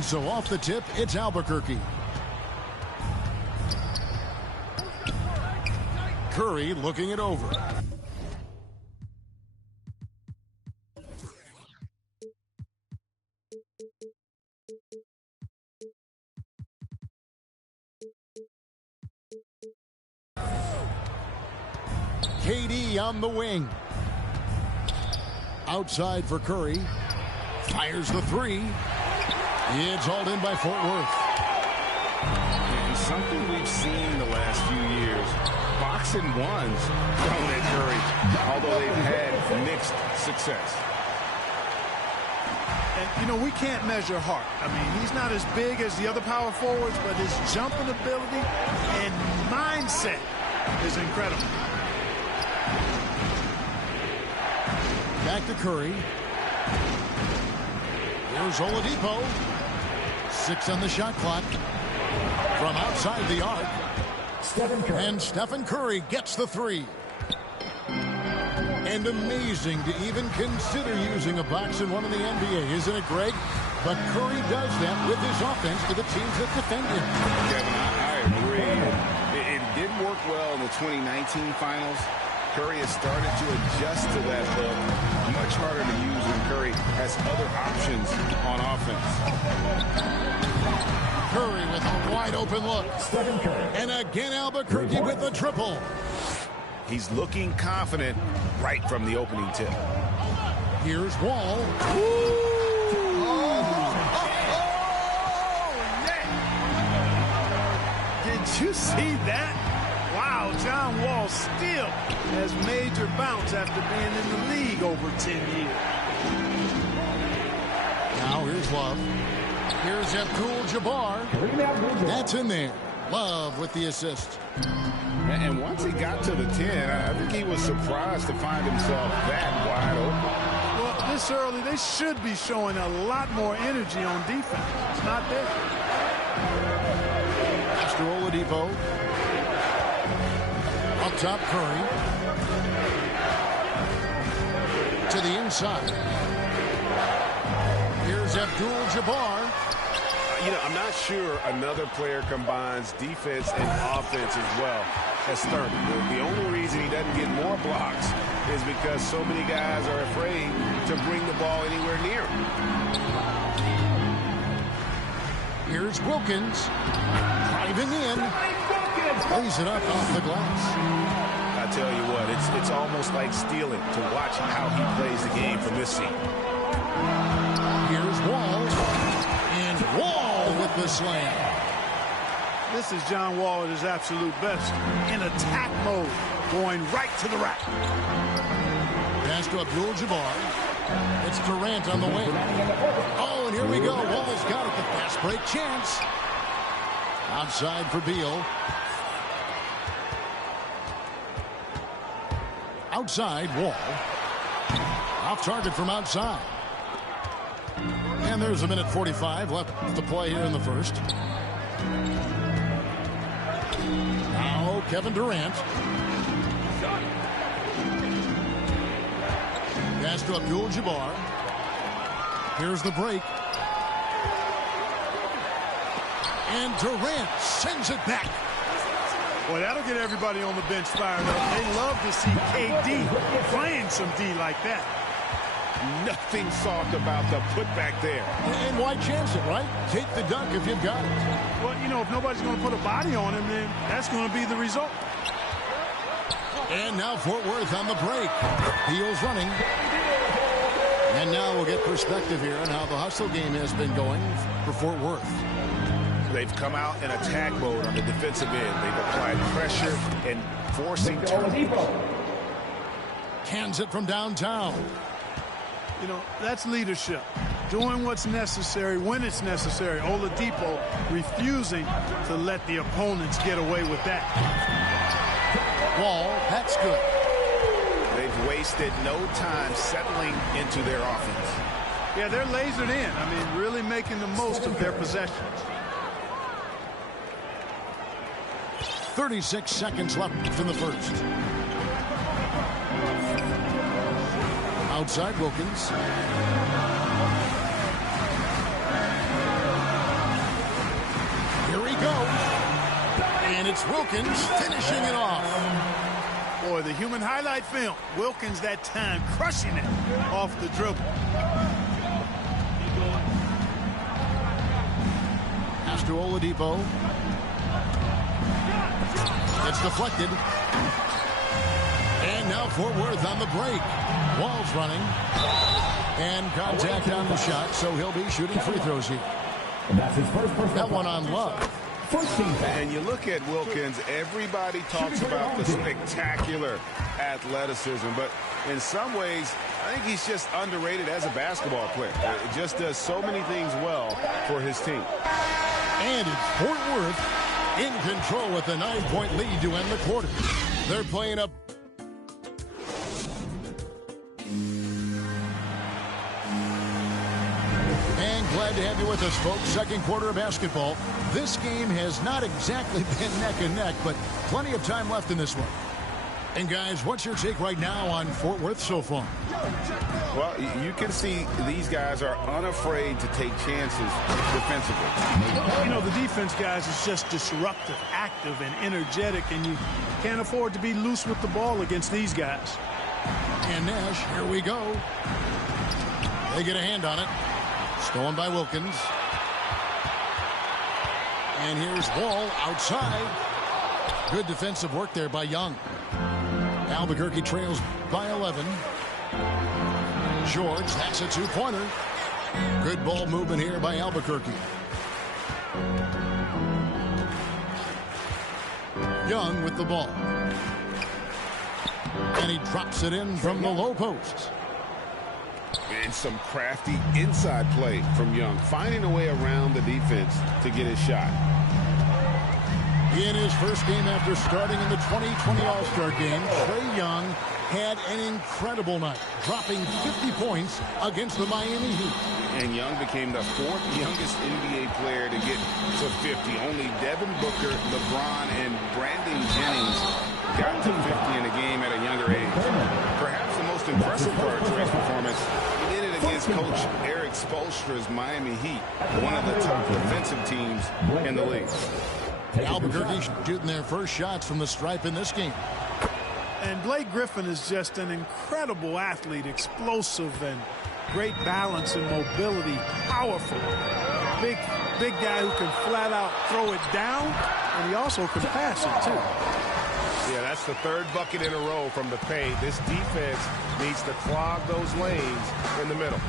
And so off the tip, it's Albuquerque. Curry looking it over. KD on the wing. Outside for Curry. Fires the three. It's hauled in by Fort Worth. And something we've seen the last few years. Boxing ones thrown at Curry, although they've had mixed success. And, you know, we can't measure heart. I mean, he's not as big as the other power forwards, but his jumping ability and mindset is incredible. Back to Curry. Here's Oladipo. 6 on the shot clock. From outside the arc. And Stephen Curry gets the three. And amazing to even consider using a box and one in the NBA, isn't it, Greg? But Curry does that with his offense to the teams that defend him. Kevin, I agree. It did work well in the 2019 finals. Curry has started to adjust to that look. Much harder to use when Curry has other options on offense. Curry with a wide open look. And again Albuquerque with the triple. He's looking confident right from the opening tip. Here's Wall. Did you see that? Wow, John Wall still has major bounce after being in the league over 10 years. Now here's Love. Here's Abdul-Jabbar. That's in there. Love with the assist. And once he got to the 10, I think he was surprised to find himself that wide open. Well, this early, they should be showing a lot more energy on defense. It's not there. After Oladipo. Up top, Curry. To the inside. Here's Abdul-Jabbar. You know, I'm not sure another player combines defense and offense as well as Thurman. The only reason he doesn't get more blocks is because so many guys are afraid to bring the ball anywhere near him. Here's Wilkins. Driving in. Plays it up off the glass. I tell you what, it's almost like stealing to watch how he plays the game from this seat. Here's Wall. And Wall with the slam. This is John Wall at his absolute best. In attack mode, going right to the rack. Pass to Abdul-Jabbar. It's Durant on the wing. Oh, and here we go. Wall's got it. The fast break chance. Outside for Beal. Outside, Wall. Off target from outside. And there's a minute 45 left to play here in the first. Now Kevin Durant. Pass to Abdul-Jabbar. Here's the break. And Durant sends it back. Well, that'll get everybody on the bench fired up. They love to see KD playing some D like that. Nothing soft about the putback there. And why chance it, right? Take the dunk if you've got it. Well, you know, if nobody's going to put a body on him, then that's going to be the result. And now Fort Worth on the break. Beal's running. And now we'll get perspective here on how the hustle game has been going for Fort Worth. They've come out in attack mode on the defensive end. They've applied pressure and forcing turnovers. Cans it from downtown. You know, that's leadership. Doing what's necessary when it's necessary. Oladipo refusing to let the opponents get away with that. Wall, that's good. They've wasted no time settling into their offense. Yeah, they're lasered in. I mean, really making the most of their possessions. 36 seconds left in the first. Outside Wilkins. And it's Wilkins finishing it off. Boy, the human highlight film. Wilkins that time crushing it off the dribble. Pass to Oladipo. It's deflected. And now Fort Worth on the break. Wall's running. And contact on the shot, so he'll be shooting free throws here. That's his first That one on Love. And you look at Wilkins, everybody talks about the spectacular athleticism, but in some ways, I think he's just underrated as a basketball player. It just does so many things well for his team. And it's Fort Worth in control with a 9-point lead to end the quarter. They're playing up. And glad to have you with us, folks. Second quarter of basketball. This game has not exactly been neck and neck, but plenty of time left in this one. And guys, what's your take right now on Fort Worth so far? Well, you can see these guys are unafraid to take chances defensively. You know, the defense, guys, is just disruptive, active, and energetic, and you can't afford to be loose with the ball against these guys. And Nash, here we go. They get a hand on it. Stolen by Wilkins. And here's Wall outside. Good defensive work there by Young. Albuquerque trails by 11. George, that's a two-pointer. Good ball movement here by Albuquerque. Young with the ball. And he drops it in from the low post. And some crafty inside play from Young, finding a way around the defense to get his shot. In his first game after starting in the 2020 All-Star game, Trae Young had an incredible night, dropping 50 points against the Miami Heat. And Young became the fourth youngest NBA player to get to 50. Only Devin Booker, LeBron, and Brandon Jennings got to 50 in a game at a younger age. Perhaps the most impressive part of Trae's performance, he did it against Coach Eric Spoelstra's Miami Heat, one of the top defensive teams in the league. Albuquerque shooting their first shots from the stripe in this game. And Blake Griffin is just an incredible athlete, explosive and great balance and mobility, powerful. Big guy who can flat out throw it down, and he also can pass it too. Yeah, that's the third bucket in a row from the paint. This defense needs to clog those lanes in the middle.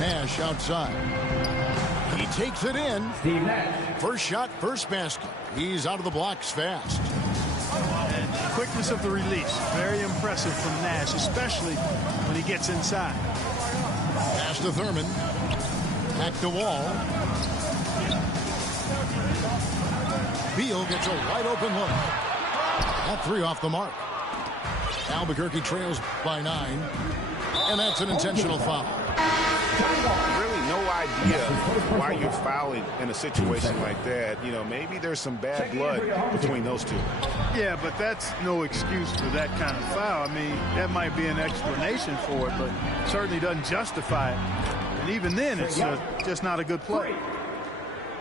Nash outside. He takes it in. Steve Nash. First shot, first basket. He's out of the blocks fast. And quickness of the release, very impressive from Nash, especially when he gets inside. Pass to Thurman. Back to Wall. Beal gets a wide open look. That three off the mark. Albuquerque trails by 9. And that's an intentional foul. Really no idea why you're fouling in a situation like that. You know, maybe there's some bad blood between those two. Yeah, but that's no excuse for that kind of foul. I mean, that might be an explanation for it, but certainly doesn't justify it. And even then, it's just not a good play.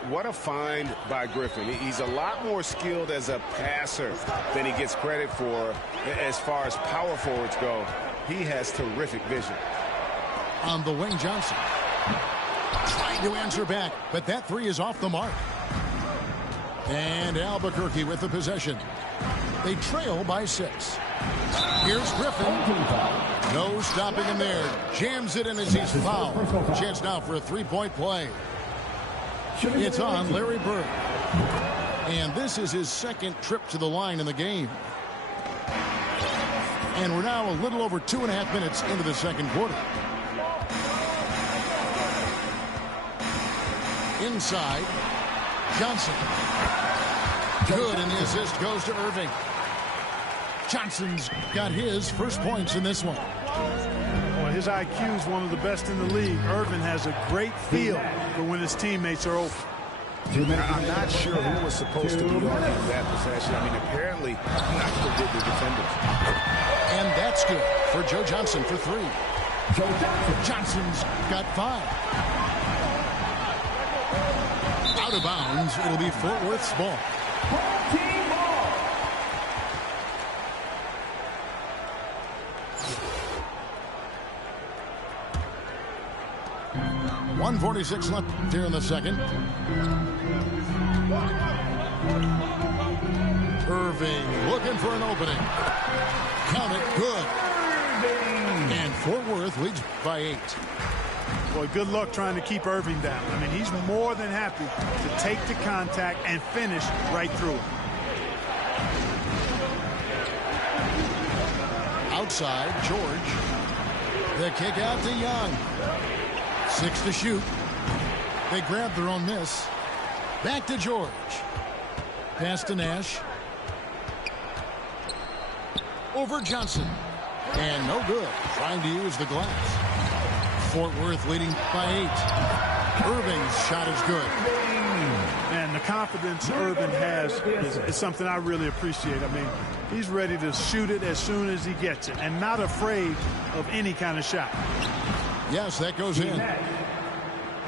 What a find by Griffin. He's a lot more skilled as a passer than he gets credit for as far as power forwards go. He has terrific vision. On the wing, Johnson. Trying to answer back, but that three is off the mark. And Albuquerque with the possession. They trail by 6. Here's Griffin. No stopping him there. Jams it in as he's fouled. Chance now for a three-point play. It's on Larry Bird. And this is his second trip to the line in the game. And we're now a little over 2.5 minutes into the second quarter. Inside, Johnson. Good, and the assist goes to Irving. Johnson's got his first points in this one. Well, his IQ is one of the best in the league. Irvin has a great feel for when his teammates are open. I'm not sure who was supposed to be on that possession. I mean, apparently, neither did the defenders. And that's good for Joe Johnson for 3. Johnson's got 5. Out of bounds. It'll be Fort Worth's ball. Team ball. 1:46 left here in the second. Irving looking for an opening. Count it, good. And Fort Worth leads by 8. Boy, good luck trying to keep Irving down. I mean, he's more than happy to take the contact and finish right through it. Outside, George. The kick out to Young. 6 to shoot. They grab their own miss. Back to George. Pass to Nash. Over Johnson. And no good. Trying to use the glass. Fort Worth leading by 8. Irving's shot is good. And the confidence Irving has is something I really appreciate. I mean, he's ready to shoot it as soon as he gets it and not afraid of any kind of shot. Yes, that goes in.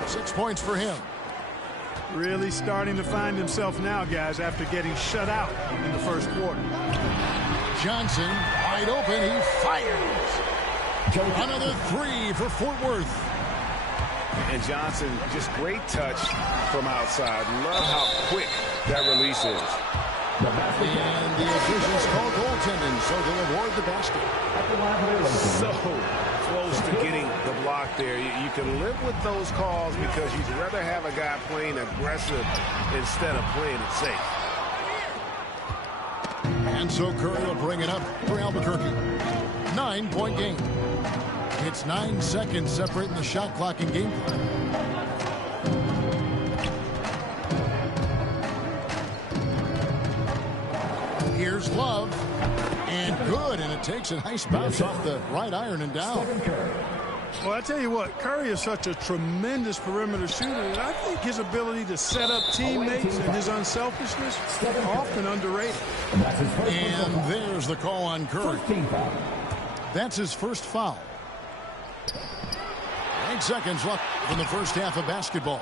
6 points for him. Really starting to find himself now, guys, after getting shut out in the first quarter. Johnson, wide open, he fires. Another 3 for Fort Worth. And Johnson, just great touch from outside. Love how quick that release is. And the officials call goaltending, so they'll award the basket. So close to getting the block there. You can live with those calls because you'd rather have a guy playing aggressive instead of playing it safe. And so Curry will bring it up for Albuquerque. 9-point game. It's 9 seconds separating the shot clock and game clock. Here's Love. And good. And it takes a nice bounce off the right iron and down. Well, I tell you what, Curry is such a tremendous perimeter shooter, and I think his ability to set up teammates and his unselfishness are often underrated. And there's the call on Curry. That's his first foul. 9 seconds left in the first half of basketball.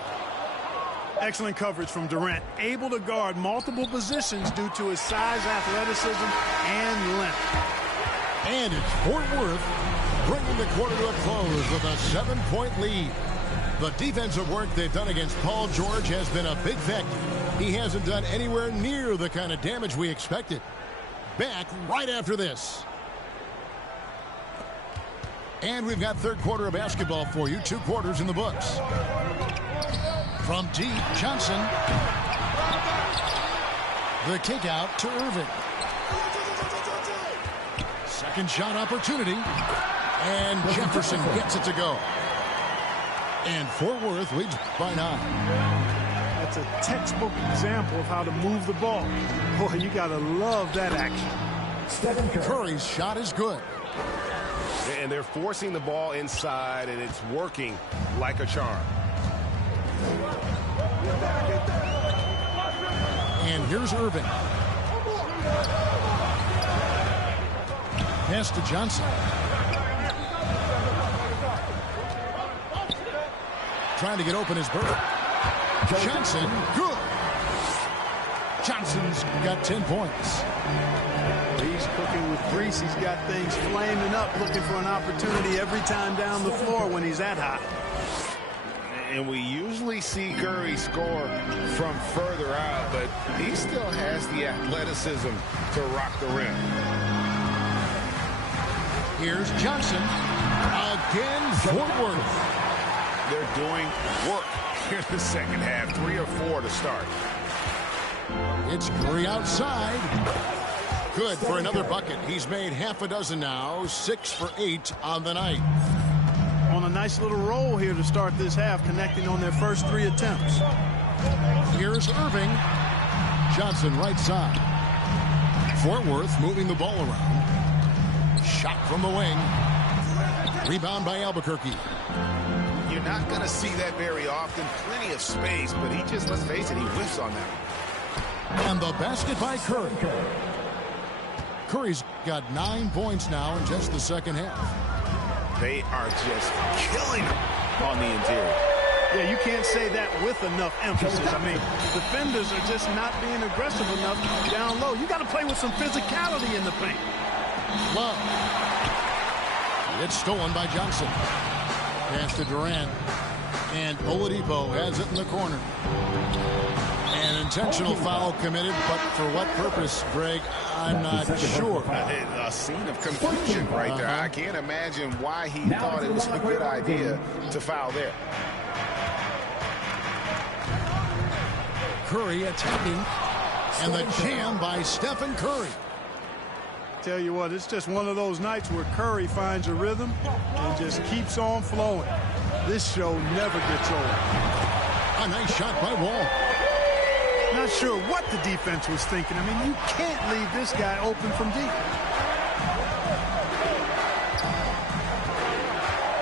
Excellent coverage from Durant, able to guard multiple positions due to his size, athleticism, and length. And it's Fort Worth bringing the quarter to a close with a 7-point lead. The defensive work they've done against Paul George has been a big factor. He hasn't done anywhere near the kind of damage we expected. Back right after this. And we've got third quarter of basketball for you. 2 quarters in the books. From deep, Johnson. The kick out to Irving. Second shot opportunity. And Jefferson gets it to go. And Fort Worth leads by 9. That's a textbook example of how to move the ball. Boy, you got to love that action. Curry's shot is good. And they're forcing the ball inside, and it's working like a charm. And here's Irving. Pass to Johnson. Trying to get open is Burke. Johnson, good. Johnson's got 10 points. He's cooking with grease. He's got things flaming up, looking for an opportunity every time down the floor when he's that hot. And we usually see Curry score from further out, but he still has the athleticism to rock the rim. Here's Johnson. Again, Fort Worth. They're doing work here in the second half. 3 or 4 to start. It's Curry outside. Good for another bucket. He's made half a dozen now. 6 for 8 on the night. On a nice little roll here to start this half, connecting on their first 3 attempts. Here's Irving. Johnson right side. Fort Worth moving the ball around. Shot from the wing. Rebound by Albuquerque. You're not going to see that very often. Plenty of space, but he just, let's face it, he whiffs on that. And the basket by Curry. Curry's got 9 points now in just the second half. They are just killing him on the interior. Yeah, you can't say that with enough emphasis. I mean, defenders are just not being aggressive enough down low. You got to play with some physicality in the paint. Love. It's stolen by Johnson. Pass to Durant. And Oladipo has it in the corner. An intentional foul committed, but for what purpose, Greg, I'm not sure. A scene of confusion right there. I can't imagine why he thought it was a good idea to foul there. Curry attacking, and the jam by Stephen Curry. Tell you what, it's just one of those nights where Curry finds a rhythm and just keeps on flowing. This show never gets old. A nice shot by Wall. Not sure what the defense was thinking. I mean, you can't leave this guy open from deep.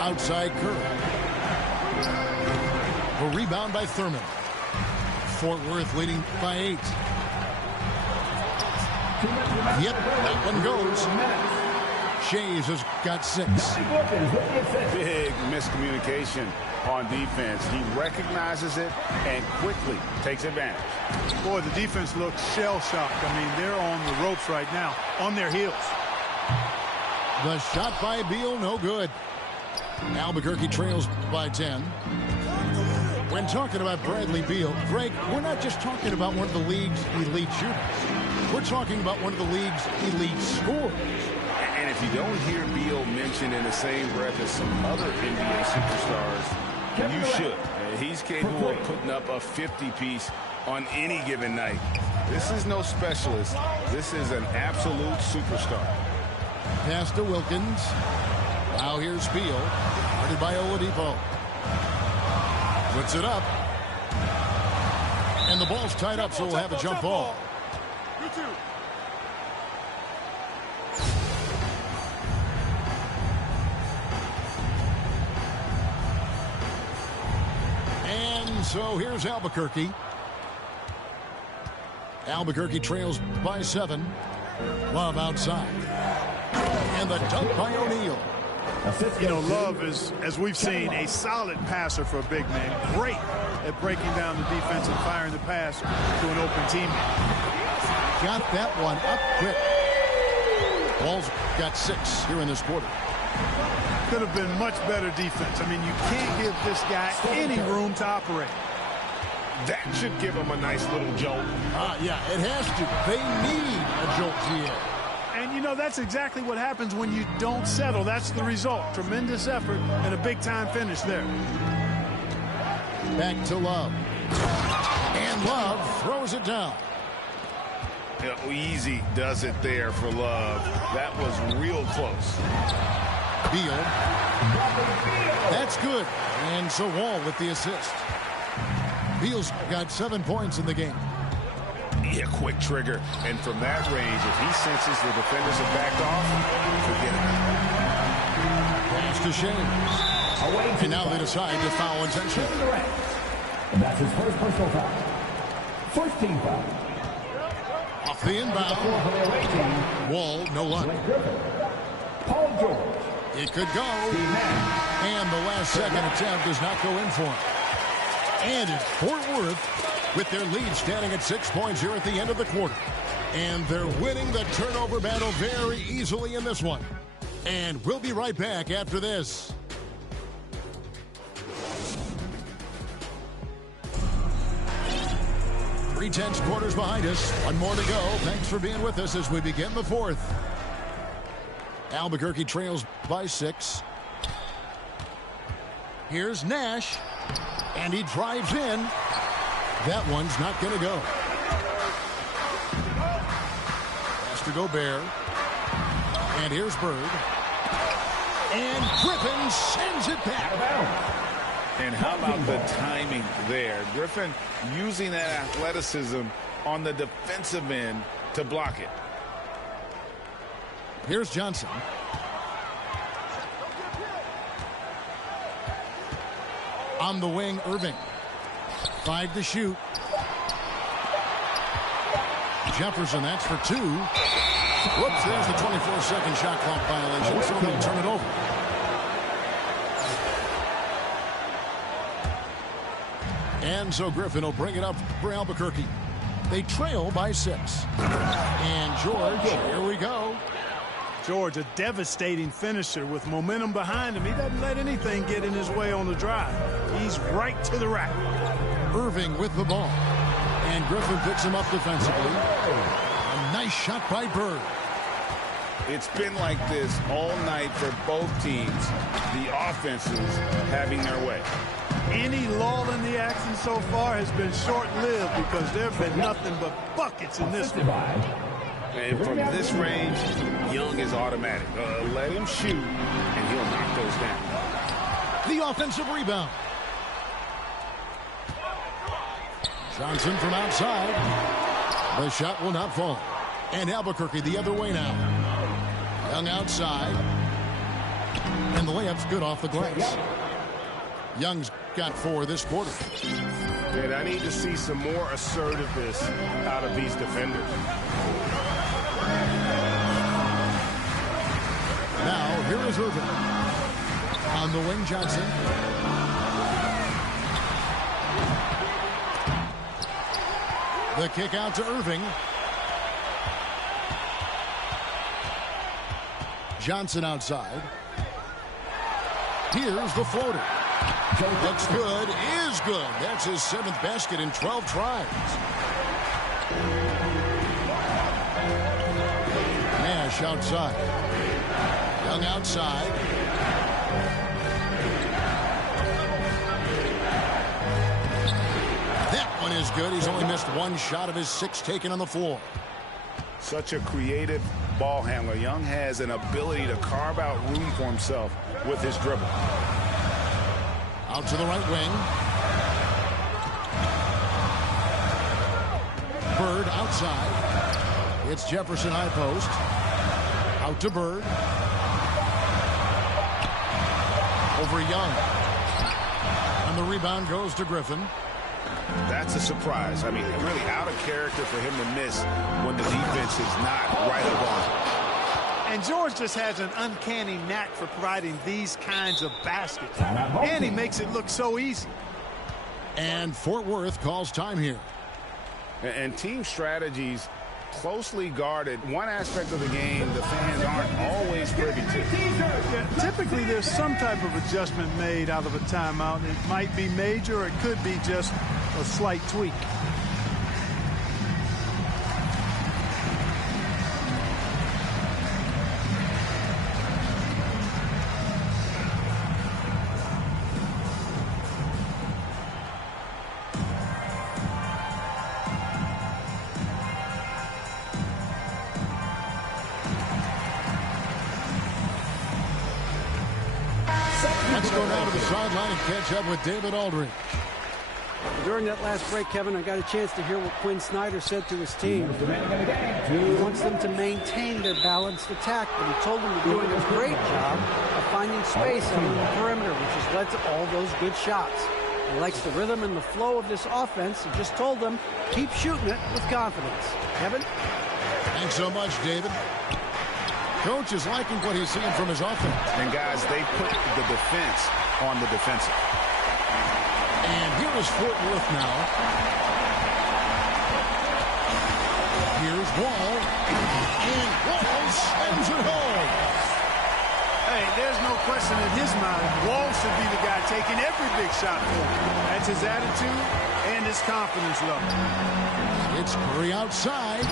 Outside Curry. A rebound by Thurman. Fort Worth leading by 8. Yep, that one goes. Shays has got 6. Big miscommunication on defense. He recognizes it and quickly takes advantage. Boy, the defense looks shell-shocked. I mean, they're on the ropes right now, on their heels. The shot by Beal, no good. Albuquerque trails by 10. When talking about Bradley Beal, Greg, we're not just talking about one of the league's elite shooters. We're talking about one of the league's elite scorers. And if you don't hear Beal mentioned in the same breath as some other NBA superstars, you should. He's capable of putting up a 50-piece on any given night. This is no specialist. This is an absolute superstar. Pass to Wilkins. Now here's Beal. Guarded by Oladipo. Puts it up. And the ball's tied up, so we'll have a jump ball. And so here's Albuquerque. Albuquerque trails by 7. Love outside. And the dunk by O'Neal. You know, Love is, as we've seen, a solid passer for a big man. Great at breaking down the defense and firing the pass to an open teammate. Got that one up quick. Ball's got 6 here in this quarter. Could have been much better defense. I mean, you can't give this guy any room to operate. That should give him a nice little jolt. Yeah, it has to. They need a jolt here. And, you know, that's exactly what happens when you don't settle. That's the result. Tremendous effort and a big-time finish there. Back to Love. And Love throws it down. You know, easy does it there for Love. That was real close. Beal. That's good. And so Wall with the assist. Beal's got 7 points in the game. Yeah, quick trigger. And from that range, if he senses the defenders have backed off, forget it. Pass to Shames. And now they decide to foul intentionally. And that's his first personal foul. First team foul. Off the inbound. Wall, no luck. Paul George. It could go. And the last second attempt does not go in for him. And it's Fort Worth with their lead standing at 6 points here at the end of the quarter. And they're winning the turnover battle very easily in this one. And we'll be right back after this. 3/10 quarters behind us. One more to go. Thanks for being with us as we begin the fourth. Albuquerque trails by 6. Here's Nash. And he drives in. That one's not going to go. Pass to Gobert. And here's Bird. And Griffin sends it back. And how about the timing there? Griffin using that athleticism on the defensive end to block it. Here's Johnson. On the wing, Irving. 5 to shoot. Jefferson, that's for 2. Whoops, there's the 24-second shot clock violation, so they'll turn it over. And so Griffin will bring it up for Albuquerque. They trail by 6. And George, here we go. George, a devastating finisher with momentum behind him. He doesn't let anything get in his way on the drive. He's right to the rack. Irving with the ball. And Griffin picks him up defensively. A nice shot by Bird. It's been like this all night for both teams. The offenses having their way. Any lull in the action so far has been short-lived because there have been nothing but buckets in this one. And from this range, Young is automatic. Let him shoot, and he'll knock those down. The offensive rebound. Johnson from outside. The shot will not fall. And Albuquerque the other way now. Young outside. And the layup's good off the glass. Young's got 4 this quarter. And I need to see some more assertiveness out of these defenders. Now, here is Irving. On the wing, Johnson. The kick out to Irving. Johnson outside. Here's the floater. Looks good, is good. That's his 7th basket in 12 tries. Nash outside. Young outside. That one is good. He's only missed 1 shot of his 6 taken on the floor. Such a creative ball handler. Young has an ability to carve out room for himself with his dribble. Out to the right wing. Bird outside. It's Jefferson high post. Out to Bird. Over Young. And the rebound goes to Griffin. That's a surprise. I mean, really out of character for him to miss when the defense is not right up on him. And George just has an uncanny knack for providing these kinds of baskets. And he makes it look so easy. And Fort Worth calls time here. And team strategies closely guarded. One aspect of the game the fans aren't always privy to. Yeah, typically there's some type of adjustment made out of a timeout. It might be major, or it could be just a slight tweak. Let's go down to the sideline and catch up with David Aldridge. During that last break, Kevin, I got a chance to hear what Quinn Snyder said to his team. He wants them to maintain their balanced attack, but he told them they're doing a great job of finding space on the perimeter, which has led to all those good shots. He likes the rhythm and the flow of this offense. He just told them, keep shooting it with confidence. Kevin? Thanks so much, David. Coach is liking what he's seeing from his offense. And guys, they put the defense on the defensive. And here is Fort Worth now. Here's Wall. And Wall slams it home. Hey, there's no question in his mind. Wall should be the guy taking every big shot for him. That's his attitude and his confidence level. It's Curry outside.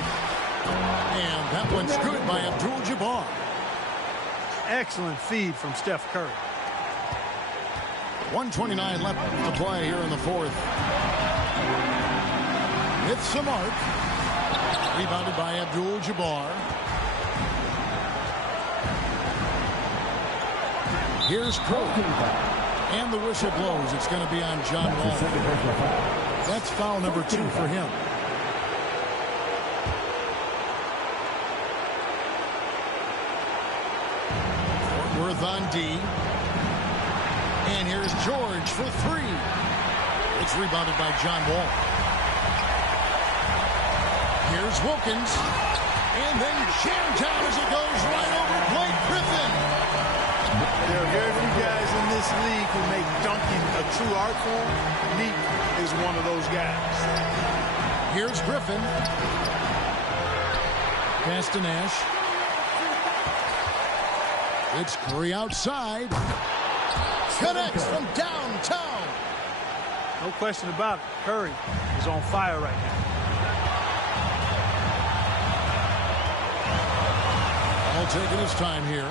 And that one's good by Abdul-Jabbar. Excellent feed from Steph Curry. 1:29 left to play here in the 4th. With Samart. Rebounded by Abdul-Jabbar. Here's Curry. And the whistle blows. It's going to be on John Wall. That's foul number 2 for him. Worth on D. And here's George for 3. It's rebounded by John Wall. Here's Wilkins. And then jammed down as it goes right over Blake Griffin. There are very few guys in this league who make dunking a true art form. Meek is one of those guys. Here's Griffin. Pass to Nash. It's Curry outside. Connects from downtown. No question about it. Curry is on fire right now. All taking his time here.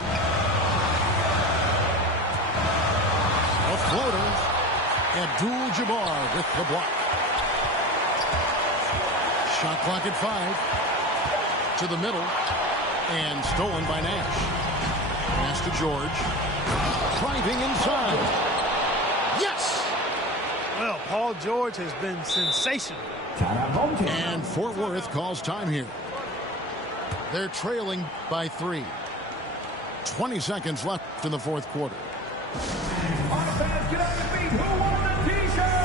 A floater. Abdul-Jabbar with the block. Shot clock at 5. To the middle. And stolen by Nash. Pass to George. Driving inside. Yes! Well, Paul George has been sensational. And Fort Worth calls time here. They're trailing by 3. 20 seconds left in the fourth quarter. Offense, get on your feet. Who won the T-shirt?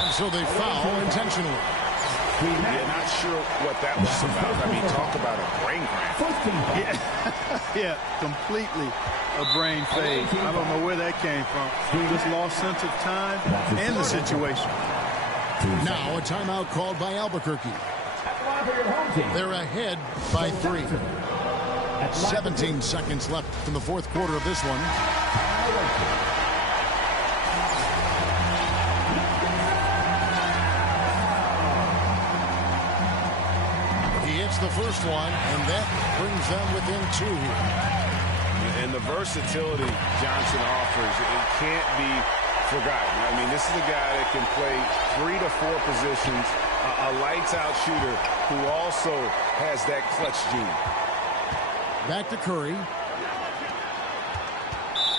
And so they foul intentionally. Yeah, not sure what that was about. I mean, talk about a brain cramp. Yeah, completely a brain fade. I don't know where that came from. Just lost sense of time and the situation. Now a timeout called by Albuquerque. They're ahead by 3. 17 seconds left in the fourth quarter of this one. The first one, and that brings them within 2 here. And the versatility Johnson offers, it can't be forgotten. I mean, this is a guy that can play 3 to 4 positions, a lights-out shooter who also has that clutch gene. Back to Curry.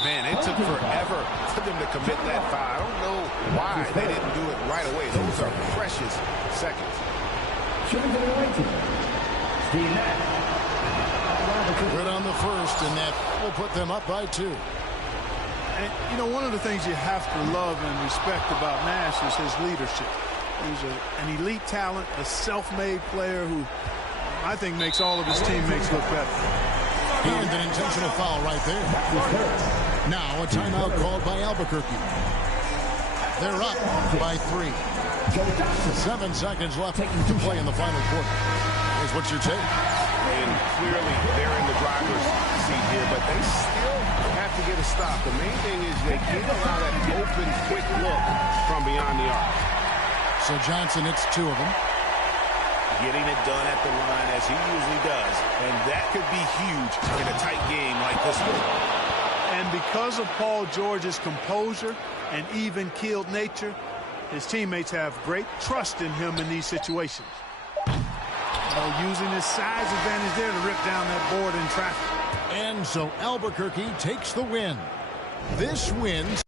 Man, it took forever for them to commit that foul. I don't know why they didn't do it right away. Those are precious seconds. Good on the first, and that will put them up by 2. And, you know, one of the things you have to love and respect about Nash is his leadership. He's an elite talent, a self-made player who I think makes all of his teammates look better. And an intentional foul right there. Now a timeout called by Albuquerque. They're up by 3. 7 seconds left to play in the final quarter. Here's what you take. And clearly they're in the driver's seat here, but they still have to get a stop. The main thing is they can't allow that open, quick look from beyond the arc. So Johnson, it's 2 of them. Getting it done at the line as he usually does, and that could be huge in a tight game like this one. And because of Paul George's composure and even-keeled nature, his teammates have great trust in him in these situations. Using his size advantage there to rip down that board in traffic. And so Albuquerque takes the win. This wins.